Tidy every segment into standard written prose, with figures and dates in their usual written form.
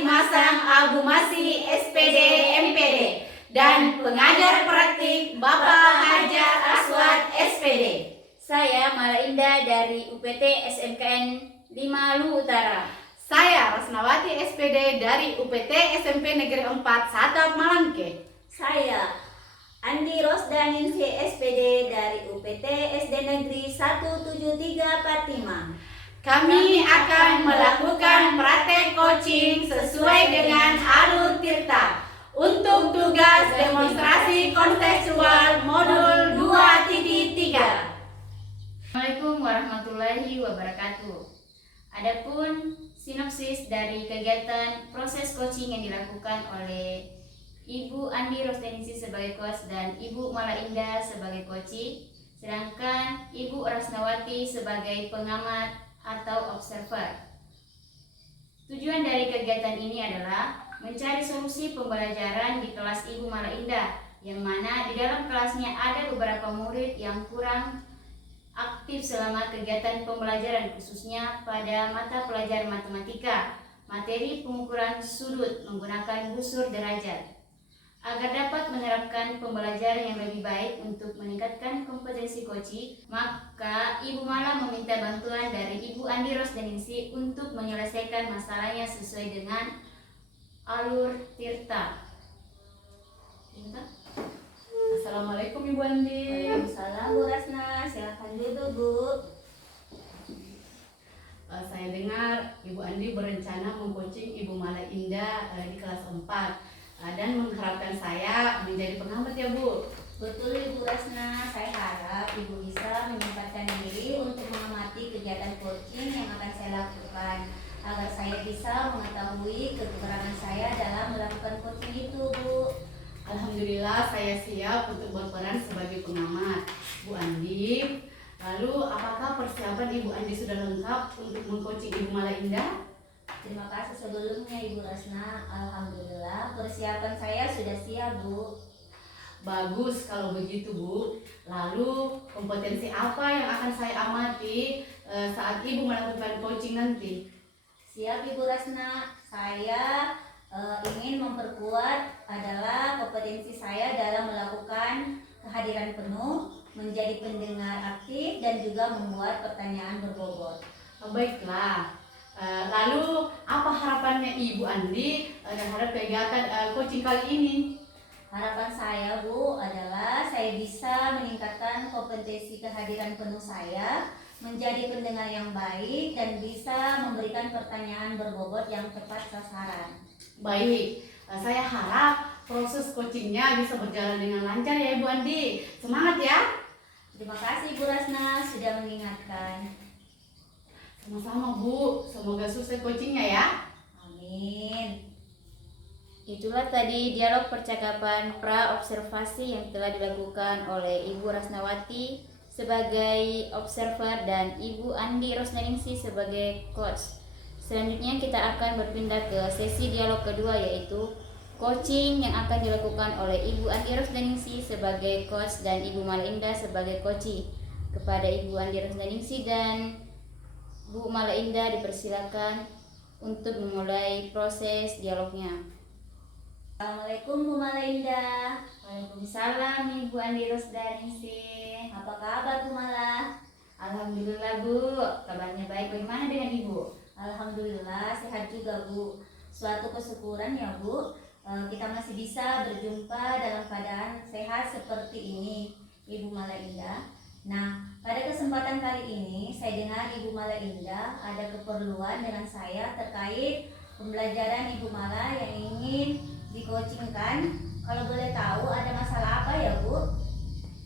dimasang Agumasi SPD MPD dan pengajar praktik Bapak Hajar Aswad SPD. Saya Mala Indah dari UPT SMKN 5 Lu Utara. Saya Rasnawati SPD dari UPT SMP Negeri 4 Satap Malangke. Saya Andi Rosdaningsi SPD dari UPT SD Negeri 173 Patimang. Kami akan melakukan praktek coaching sesuai dengan alur Tirta untuk tugas demonstrasi kontekstual modul 2.3. Assalamualaikum warahmatullahi wabarakatuh. Adapun sinopsis dari kegiatan proses coaching yang dilakukan oleh Ibu Andi Rosdaningsi sebagai coach dan Ibu Mala Indah sebagai coaching, sedangkan Ibu Rasnawati sebagai pengamat atau observer. Tujuan dari kegiatan ini adalah mencari solusi pembelajaran di kelas Ibu Mala Indah, yang mana di dalam kelasnya ada beberapa murid yang kurang aktif selama kegiatan pembelajaran, khususnya pada mata pelajaran matematika, materi pengukuran sudut menggunakan busur derajat. Agar dapat menerapkan pembelajaran yang lebih baik untuk meningkatkan kompetensi coaching, maka Ibu Mala meminta bantuan dari Ibu Andi Rosdaningsi untuk menyelesaikan masalahnya sesuai dengan alur Tirta. Assalamualaikum Ibu Andi. Waalaikumsalam Bu Rasna, silakan duduk Bu. Saya dengar Ibu Andi berencana mengcoaching Ibu Mala Indah di kelas 4 dan mengharapkan saya menjadi pengamat ya Bu. Betul Ibu Rasna, saya harap Ibu bisa menyempatkan diri untuk mengamati kegiatan coaching yang akan saya lakukan, agar saya bisa mengetahui kekurangan saya dalam melakukan coaching itu Bu. Alhamdulillah saya siap untuk berperan sebagai pengamat Bu Andi. Lalu apakah persiapan Ibu Andi sudah lengkap untuk mengcoaching Ibu Mala Indah? Terima kasih sebelumnya Ibu Rasna. Alhamdulillah persiapan saya sudah siap Bu. Bagus kalau begitu Bu. Lalu kompetensi apa yang akan saya amati saat Ibu melakukan coaching nanti? Siap Ibu Rasna. Saya ingin memperkuat adalah kompetensi saya dalam melakukan kehadiran penuh, menjadi pendengar aktif, dan juga membuat pertanyaan berbobot. Baiklah. Lalu apa harapannya Ibu Andi terhadap kegiatan coaching kali ini? Harapan saya Bu adalah saya bisa meningkatkan kompetensi kehadiran penuh saya, menjadi pendengar yang baik, dan bisa memberikan pertanyaan berbobot yang tepat sasaran. Baik, saya harap proses coachingnya bisa berjalan dengan lancar ya Ibu Andi. Semangat ya. Terima kasih Bu Rasna sudah mengingatkan. Sama-sama Bu, semoga sukses coachingnya ya. Amin. Itulah tadi dialog percakapan pra-observasi yang telah dilakukan oleh Ibu Rasnawati sebagai observer dan Ibu Andi Rosdaningsi sebagai coach. Selanjutnya kita akan berpindah ke sesi dialog kedua, yaitu coaching yang akan dilakukan oleh Ibu Andi Rosdaningsi sebagai coach dan Ibu Mala Indah sebagai coachee. Kepada Ibu Andi Rosdaningsi dan Bu Mala Indah dipersilakan untuk memulai proses dialognya. Assalamualaikum Bu Mala Indah. Waalaikumsalam Ibu Andi Rosdaningsi. Apa kabar Bu Mala? Alhamdulillah Bu, kabarnya baik. Bagaimana dengan Ibu? Alhamdulillah sehat juga Bu. Suatu kesyukuran ya Bu, kita masih bisa berjumpa dalam keadaan sehat seperti ini Ibu Mala Indah. Nah, pada kesempatan kali ini saya dengar Ibu Mala Indah ada keperluan dengan saya terkait pembelajaran Ibu Mala yang ingin di-coachingkan. Kalau boleh tahu ada masalah apa ya Bu?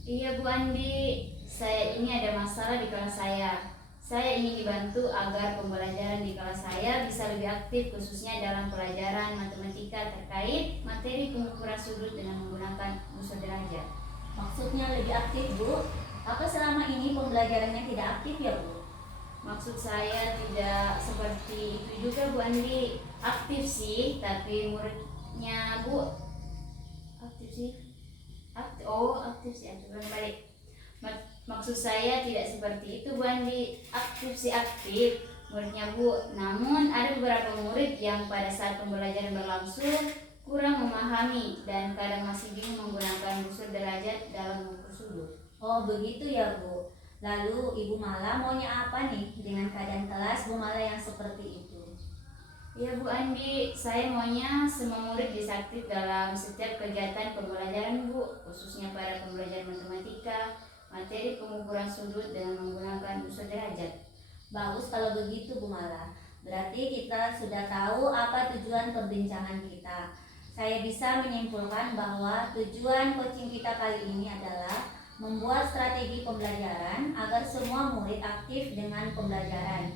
Iya Bu Andi, saya ini ada masalah di kelas saya. Saya ingin dibantu agar pembelajaran di kelas saya bisa lebih aktif, khususnya dalam pelajaran matematika terkait materi pengukuran sudut dengan menggunakan busur derajat. Maksudnya lebih aktif Bu? Apa selama ini pembelajarannya tidak aktif ya Bu? Maksud saya tidak seperti itu juga Bu Andi. Aktif sih, tapi muridnya Bu aktif sih. Aktif sih, belum balik. Maksud saya tidak seperti itu Bu Andi. Aktif sih aktif, muridnya Bu. Namun ada beberapa murid yang pada saat pembelajaran berlangsung kurang memahami dan kadang masih bingung menggunakan busur derajat dalam mengukur sudut. Oh begitu ya Bu. Lalu Ibu Mala maunya apa nih dengan keadaan kelas Bu Mala yang seperti itu? Ya Bu Andi, saya maunya semua murid bisa aktif dalam setiap kegiatan pembelajaran Bu, khususnya pada pembelajaran matematika, materi pengukuran sudut dengan menggunakan busur derajat. Bagus kalau begitu Bu Mala. Berarti kita sudah tahu apa tujuan perbincangan kita. Saya bisa menyimpulkan bahwa tujuan coaching kita kali ini adalah membuat strategi pembelajaran agar semua murid aktif dengan pembelajaran.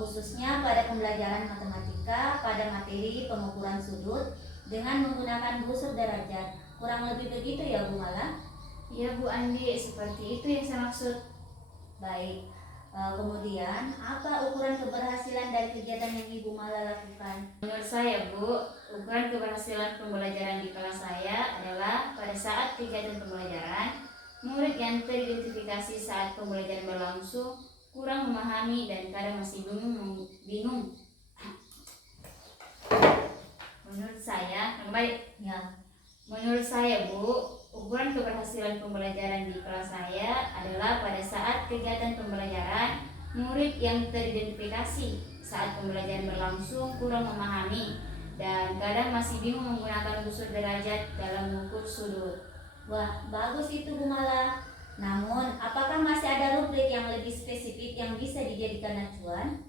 Khususnya pada pembelajaran matematika pada materi pengukuran sudut dengan menggunakan busur derajat. Kurang lebih begitu ya Bu Mala? Iya Bu Andi, seperti itu yang saya maksud. Baik. Kemudian apa ukuran keberhasilan dari kegiatan yang Ibu Mala lakukan? Menurut saya Bu, ukuran keberhasilan pembelajaran di kelas saya adalah pada saat kegiatan pembelajaran, murid yang teridentifikasi saat pembelajaran berlangsung kurang memahami dan kadang masih bingung. Menurut saya, menurut saya Bu, ukuran keberhasilan pembelajaran di kelas saya adalah pada saat kegiatan pembelajaran, murid yang teridentifikasi saat pembelajaran berlangsung kurang memahami dan kadang masih bingung menggunakan busur derajat dalam mengukur sudut. Wah, bagus itu Bu Mala. Namun, apakah masih ada rubrik yang lebih spesifik yang bisa dijadikan acuan?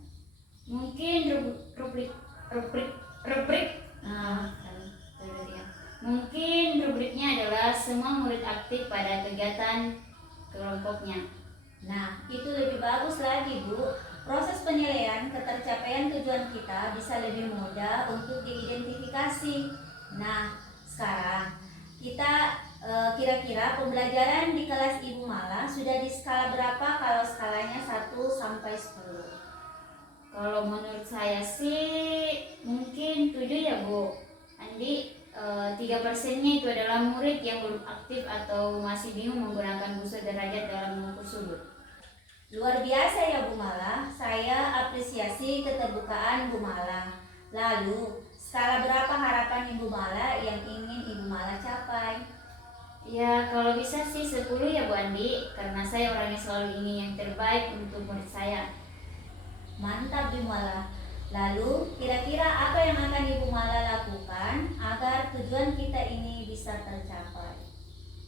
Mungkin Mungkin rubriknya adalah semua murid aktif pada kegiatan kelompoknya. Nah, itu lebih bagus lagi Bu. Proses penilaian ketercapaian tujuan kita bisa lebih mudah untuk diidentifikasi. Nah, sekarang kita kira-kira pembelajaran di kelas Ibu Mala sudah di skala berapa kalau skalanya 1 sampai 10? Kalau menurut saya sih mungkin 7 ya Bu Andi. 3%-nya itu adalah murid yang belum aktif atau masih bingung menggunakan busur derajat dalam mengukur sudut. Luar biasa ya Bu Mala, saya apresiasi keterbukaan Bu Mala. Lalu, skala berapa harapan Ibu Mala yang ingin Ibu Mala capai? Ya kalau bisa sih 10 ya Bu Andi, karena saya orangnya selalu ingin yang terbaik untuk murid saya. Mantap Bu Mala. Lalu kira-kira apa yang akan Ibu Mala lakukan agar tujuan kita ini bisa tercapai?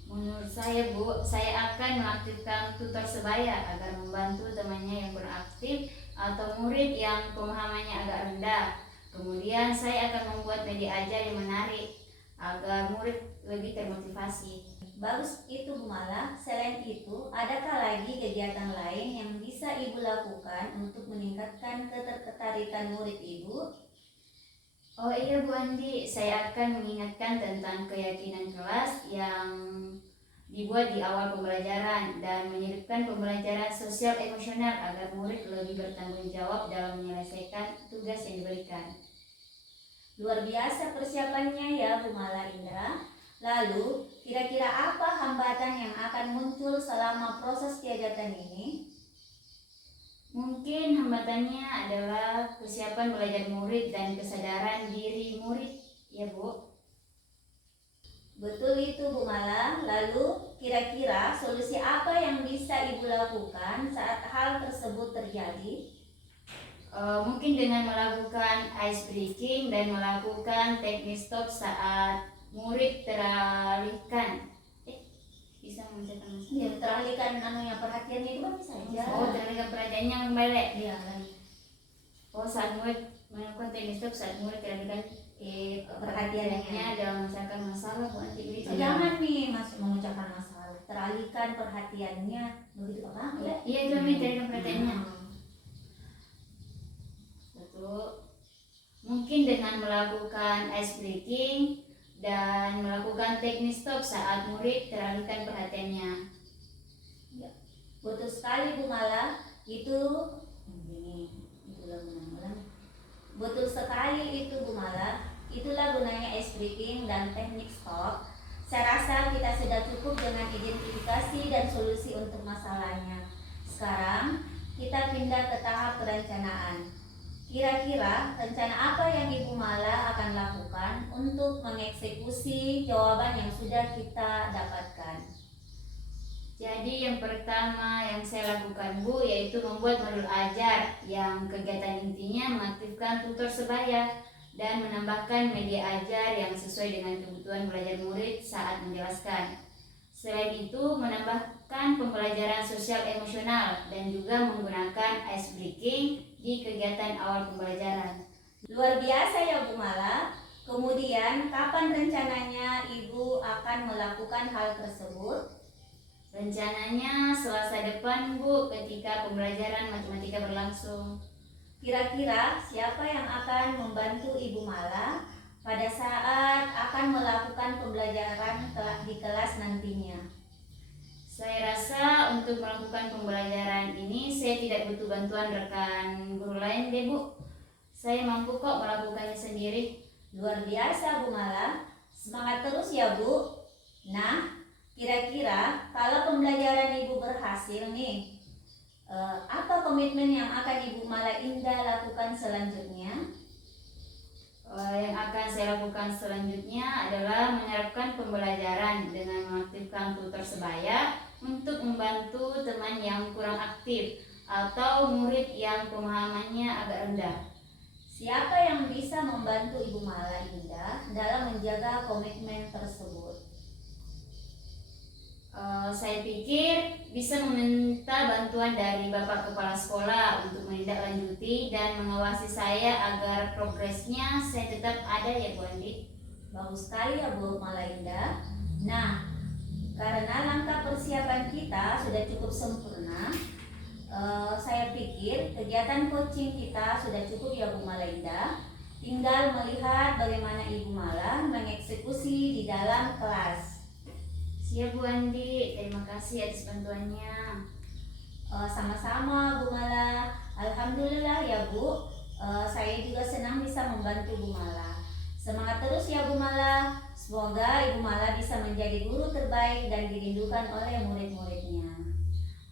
Menurut saya Bu, saya akan mengaktifkan tutor sebaya agar membantu temannya yang kurang aktif atau murid yang pemahamannya agak rendah. Kemudian saya akan membuat media ajar yang menarik agar murid lebih termotivasi. Bagus itu Bu Mala. Selain itu, adakah lagi kegiatan lain yang bisa Ibu lakukan untuk meningkatkan ketertarikan murid Ibu? Oh iya Bu Andi, saya akan mengingatkan tentang keyakinan kelas yang dibuat di awal pembelajaran dan menyelipkan pembelajaran sosial emosional agar murid lebih bertanggung jawab dalam menyelesaikan tugas yang diberikan. Luar biasa persiapannya ya Bu Mala Indra. Lalu, kira-kira apa hambatan yang akan muncul selama proses kegiatan ini? Mungkin hambatannya adalah kesiapan belajar murid dan kesadaran diri murid, ya Bu. Betul itu Bu Mala. Lalu, kira-kira solusi apa yang bisa Ibu lakukan saat hal tersebut terjadi? Mungkin dengan melakukan ice breaking dan melakukan teknik stop saat murid teralihkan. Bisa mengerjakan masalah. Ya, teralihkan perhatiannya itu kan bisa aja. Oh, teralihkan perhatiannya kembali. Iya kan. Oh, saat murid melakukan teknik stop saat murid teralihkan perhatiannya dalam mengerjakan masalah Bu Andi. Jangan nih masih mengucapkan masalah. Teralihkan perhatiannya begitu apa? Iya, itu namanya teralihkan perhatiannya. Betul. Mungkin dengan melakukan ice breaking dan melakukan teknik stop saat murid teralihkan perhatiannya. Ya, betul sekali Bu Mala. Betul sekali itu Bu Mala. Itulah gunanya ice breaking dan teknik stop. Saya rasa kita sudah cukup dengan identifikasi dan solusi untuk masalahnya. Sekarang kita pindah ke tahap perencanaan. Kira-kira rencana apa yang Ibu Mala akan lakukan untuk mengeksekusi jawaban yang sudah kita dapatkan? Jadi yang pertama yang saya lakukan Bu, yaitu membuat modul ajar yang kegiatan intinya mengaktifkan tutor sebaya dan menambahkan media ajar yang sesuai dengan kebutuhan belajar murid saat menjelaskan. Selain itu, menambahkan pembelajaran sosial emosional dan juga menggunakan ice breaking di kegiatan awal pembelajaran. Luar biasa ya Bu Mala. Kemudian kapan rencananya Ibu akan melakukan hal tersebut? Rencananya Selasa depan Bu, ketika pembelajaran matematika berlangsung. Kira-kira siapa yang akan membantu Ibu Mala pada saat akan melakukan pembelajaran di kelas nantinya? Saya rasa untuk melakukan pembelajaran ini saya tidak butuh bantuan rekan guru lain deh Bu. Saya mampu kok melakukannya sendiri. Luar biasa Bu Mala. Semangat terus ya Bu. Nah, kira-kira kalau pembelajaran Ibu berhasil nih, apa komitmen yang akan Ibu Mala Indah lakukan selanjutnya? Yang akan saya lakukan selanjutnya adalah menerapkan pembelajaran dengan mengaktifkan tutor sebaya untuk membantu teman yang kurang aktif atau murid yang pemahamannya agak rendah. Siapa yang bisa membantu Ibu Mala Indah dalam menjaga komitmen tersebut? Saya pikir bisa meminta bantuan dari Bapak Kepala Sekolah untuk menindaklanjuti dan mengawasi saya agar progresnya saya tetap ada ya Bu Andi. Bagus sekali ya Bu Mala Indah. Nah, karena langkah persiapan kita sudah cukup sempurna, saya pikir kegiatan coaching kita sudah cukup ya Bu Mala Indah. Tinggal melihat bagaimana Ibu Mala mengeksekusi di dalam kelas. Siap Bu Andi, terima kasih atas bantuannya. Sama-sama Bu Mala. Alhamdulillah ya Bu. Saya juga senang bisa membantu Bu Mala. Semangat terus ya Bu Mala. Semoga Ibu Mala bisa menjadi guru terbaik dan dirindukan oleh murid-muridnya.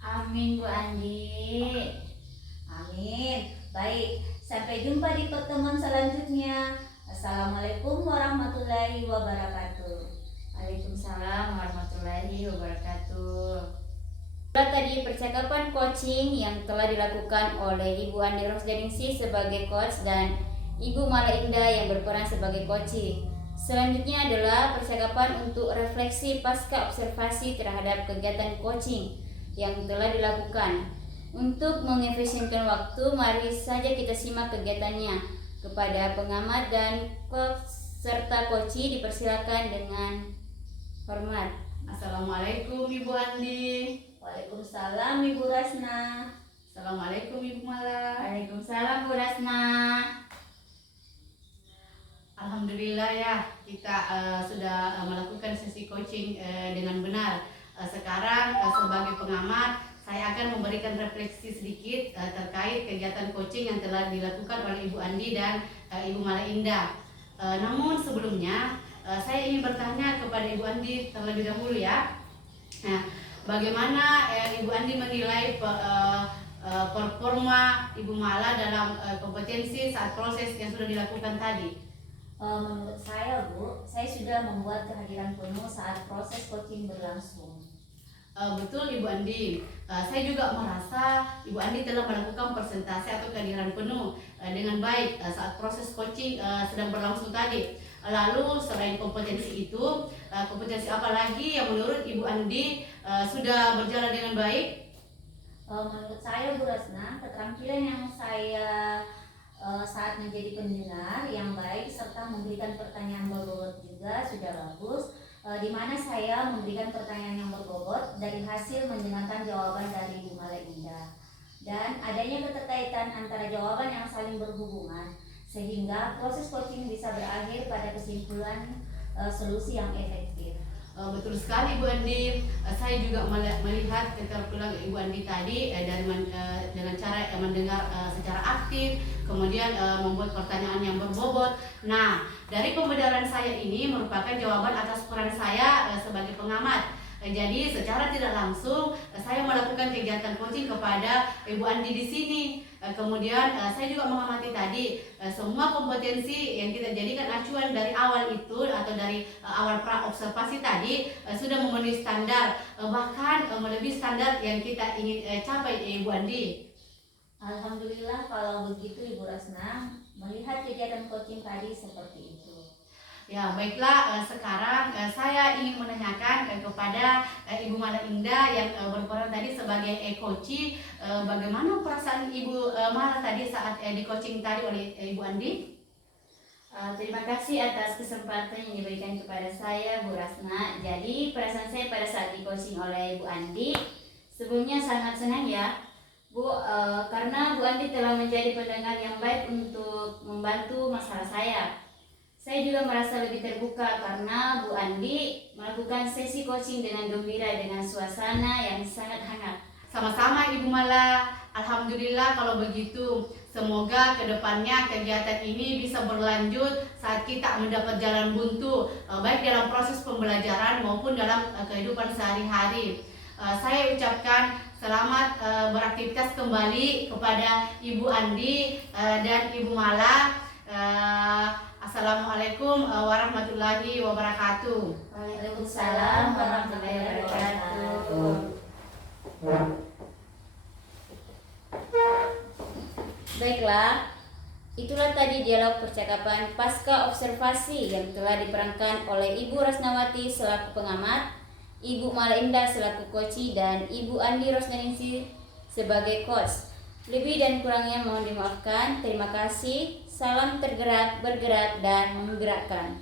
Amin Bu Andi. Amin. Baik, sampai jumpa di pertemuan selanjutnya. Assalamualaikum warahmatullahi wabarakatuh. Waalaikumsalam warahmatullahi wabarakatuh. Itulah tadi percakapan coaching yang telah dilakukan oleh Ibu Andi Rosdaningsih sebagai coach dan Ibu Mala Indah yang berperan sebagai coaching. Selanjutnya adalah percakapan untuk refleksi pasca observasi terhadap kegiatan coaching yang telah dilakukan. Untuk mengefisienkan waktu, mari saja kita simak kegiatannya. Kepada pengamat dan peserta coaching dipersilakan dengan hormat. Assalamualaikum Ibu Andi. Waalaikumsalam Ibu Rasna. Assalamualaikum Ibu Mala. Waalaikumsalam Bu Rasna. Alhamdulillah ya, kita sudah melakukan sesi coaching dengan benar. Sekarang sebagai pengamat, saya akan memberikan refleksi sedikit terkait kegiatan coaching yang telah dilakukan oleh Ibu Andi dan Ibu Mala Indah. Namun sebelumnya, saya ingin bertanya kepada Ibu Andi terlebih dahulu ya. Nah, bagaimana Ibu Andi menilai performa Ibu Mala dalam kompetensi saat proses yang sudah dilakukan tadi? Menurut saya Bu, saya sudah membuat kehadiran penuh saat proses coaching berlangsung. Betul Ibu Andi, saya juga merasa Ibu Andi telah melakukan presentasi atau kehadiran penuh dengan baik saat proses coaching sedang berlangsung tadi. Lalu selain kompetensi itu, kompetensi apa lagi yang menurut Ibu Andi sudah berjalan dengan baik? Menurut saya Bu Rasna, keterampilan yang saya saat menjadi pendengar yang baik serta memberikan pertanyaan berbobot juga sudah bagus, di mana saya memberikan pertanyaan yang berbobot dari hasil mendengarkan jawaban dari Ibu Mala Indah dan adanya keterkaitan antara jawaban yang saling berhubungan sehingga proses coaching bisa berakhir pada kesimpulan solusi yang efektif. Betul sekali Bu Andi. Saya juga melihat keterampilan Ibu Andi tadi dengan cara mendengar secara aktif, kemudian membuat pertanyaan yang berbobot. Nah, dari pembenaran saya ini merupakan jawaban atas peran saya sebagai pengamat Jadi secara tidak langsung saya melakukan kegiatan coaching kepada Ibu Andi di sini. Kemudian saya juga mengamati tadi semua kompetensi yang kita jadikan acuan dari awal itu atau dari awal pra observasi tadi sudah memenuhi standar, bahkan melebihi standar yang kita ingin capai, Ibu Andi. Alhamdulillah kalau begitu Ibu Rosna, melihat kegiatan coaching tadi seperti itu. Ya, baiklah, sekarang saya ingin menanyakan kepada Ibu Mala Indah yang berperan tadi sebagai coaching, bagaimana perasaan Ibu Mala tadi saat di coaching tadi oleh Ibu Andi? Terima kasih atas kesempatan yang diberikan kepada saya, Bu Rasna. Jadi perasaan saya pada saat di coaching oleh Bu Andi sebelumnya sangat senang ya, Bu, karena Bu Andi telah menjadi pendengar yang baik untuk membantu masalah saya. Saya juga merasa lebih terbuka karena Bu Andi melakukan sesi coaching dengan gembira dengan suasana yang sangat hangat. Sama-sama Ibu Mala, Alhamdulillah kalau begitu. Semoga kedepannya kegiatan ini bisa berlanjut saat kita mendapat jalan buntu, baik dalam proses pembelajaran maupun dalam kehidupan sehari-hari. Saya ucapkan selamat beraktivitas kembali kepada Ibu Andi dan Ibu Mala. Assalamualaikum warahmatullahi wabarakatuh. Waalaikumsalam warahmatullahi wabarakatuh. Baiklah, itulah tadi dialog percakapan pasca observasi yang telah diperankan oleh Ibu Rasnawati selaku pengamat, Ibu Mala Indah selaku coach, dan Ibu Andi Rosdaningsih sebagai coach. Lebih dan kurangnya mohon dimaafkan. Terima kasih. Salam tergerak, bergerak, dan menggerakkan.